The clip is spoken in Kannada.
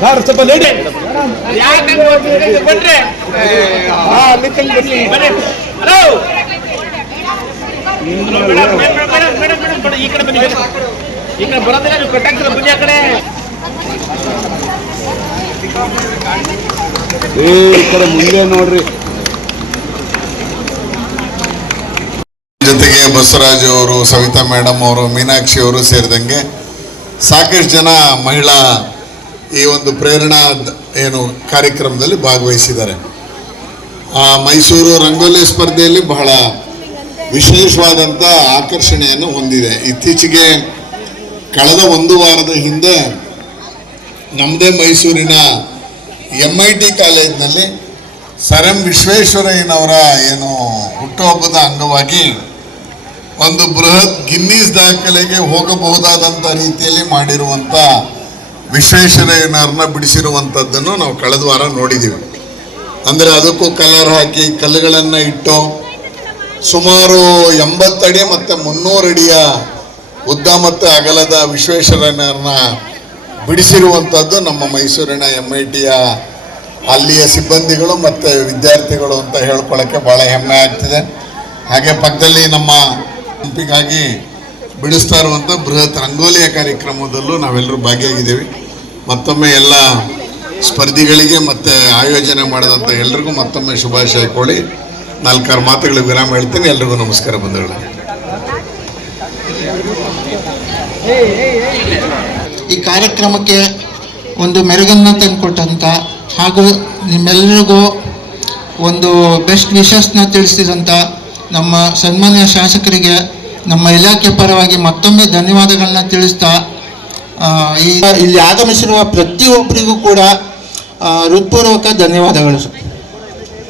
ಸರ್ ಸ್ವಲ್ಪ ಲೇಡಿ ಈ ಕಡೆ ಬನ್ನಿ ಈ ಕಡೆ ಕಡೆ ಈ ಕಡೆ ಮುಂದೆ ನೋಡ್ರಿ ಜೊತೆಗೆ ಬಸವರಾಜ್ ಅವರು ಸವಿತಾ ಮೇಡಮ್ ಅವರು ಮೀನಾಕ್ಷಿ ಅವರು ಸೇರಿದಂಗೆ ಸಾಕಷ್ಟು ಜನ ಮಹಿಳಾ ಈ ಒಂದು ಪ್ರೇರಣಾ ಏನು ಕಾರ್ಯಕ್ರಮದಲ್ಲಿ ಭಾಗವಹಿಸಿದ್ದಾರೆ ಆ ಮೈಸೂರು ರಂಗೋಲಿ ಸ್ಪರ್ಧೆಯಲ್ಲಿ ಬಹಳ ವಿಶೇಷವಾದಂಥ ಆಕರ್ಷಣೆಯನ್ನು ಹೊಂದಿದೆ ಇತ್ತೀಚೆಗೆ ಕಳೆದ ಒಂದು ವಾರದ ಹಿಂದೆ ನಮ್ಮದೇ ಮೈಸೂರಿನ ಎಂ ಐ ಟಿ ಕಾಲೇಜ್ನಲ್ಲಿ ಸರ್ ಎಂ ವಿಶ್ವೇಶ್ವರಯ್ಯನವರ ಏನು ಹುಟ್ಟುಹಬ್ಬದ ಅಂಗವಾಗಿ ಒಂದು ಬೃಹತ್ ಗಿನ್ನೀಸ್ ದಾಖಲೆಗೆ ಹೋಗಬಹುದಾದಂಥ ರೀತಿಯಲ್ಲಿ ಮಾಡಿರುವಂಥ ವಿಶ್ವೇಶ್ವರಯ್ಯನವ್ರನ್ನ ಬಿಡಿಸಿರುವಂಥದ್ದನ್ನು ನಾವು ಕಳೆದ ವಾರ ನೋಡಿದ್ದೀವಿ ಅಂದರೆ ಅದಕ್ಕೂ ಕಲರ್ ಹಾಕಿ ಕಲ್ಲುಗಳನ್ನು ಇಟ್ಟು ಸುಮಾರು ಎಂಬತ್ತಡಿ ಮತ್ತು ಮುನ್ನೂರಡಿಯ ಉದ್ದ ಮತ್ತು ಅಗಲದ ವಿಶ್ವೇಶ್ವರಯ್ಯನವ್ರನ್ನ ಬಿಡಿಸಿರುವಂಥದ್ದು ನಮ್ಮ ಮೈಸೂರಿನ ಎಮ್ ಐ ಟಿಯ ಅಲ್ಲಿಯ ಸಿಬ್ಬಂದಿಗಳು ಮತ್ತು ವಿದ್ಯಾರ್ಥಿಗಳು ಅಂತ ಹೇಳ್ಕೊಳ್ಳೋಕ್ಕೆ ಭಾಳ ಹೆಮ್ಮೆ ಆಗ್ತಿದೆ ಹಾಗೆ ಪಕ್ಕದಲ್ಲಿ ನಮ್ಮ ಗುಂಪಿಗಾಗಿ ಬಿಡಿಸ್ತಾ ಇರುವಂಥ ಬೃಹತ್ ರಂಗೋಲಿಯ ಕಾರ್ಯಕ್ರಮದಲ್ಲೂ ನಾವೆಲ್ಲರೂ ಭಾಗಿಯಾಗಿದ್ದೇವೆ ಮತ್ತೊಮ್ಮೆ ಎಲ್ಲ ಸ್ಪರ್ಧಿಗಳಿಗೆ ಮತ್ತು ಆಯೋಜನೆ ಮಾಡಿದಂಥ ಎಲ್ರಿಗೂ ಮತ್ತೊಮ್ಮೆ ಶುಭಾಶಯ ಕೋಳಿ ನಾಲ್ಕಾರು ಮಾತುಗಳು ವಿರಾಮ ಹೇಳ್ತೀನಿ ಎಲ್ರಿಗೂ ನಮಸ್ಕಾರ ಬಂಧುಗಳು ಈ ಕಾರ್ಯಕ್ರಮಕ್ಕೆ ಒಂದು ಮೆರುಗನ್ನು ತಂದುಕೊಟ್ಟಂಥ ಹಾಗೂ ನಿಮ್ಮೆಲ್ಲರಿಗೂ ಒಂದು ಬೆಸ್ಟ್ ವಿಶಸ್ನ ತಿಳಿಸಿದಂಥ ನಮ್ಮ ಸನ್ಮಾನ್ಯ ಶಾಸಕರಿಗೆ ನಮ್ಮ ಇಲಾಖೆ ಪರವಾಗಿ ಮತ್ತೊಮ್ಮೆ ಧನ್ಯವಾದಗಳನ್ನ ತಿಳಿಸ್ತಾ ಈಗ ಇಲ್ಲಿ ಆಗಮಿಸಿರುವ ಪ್ರತಿಯೊಬ್ಬರಿಗೂ ಕೂಡ ಹೃತ್ಪೂರ್ವಕ ಧನ್ಯವಾದಗಳು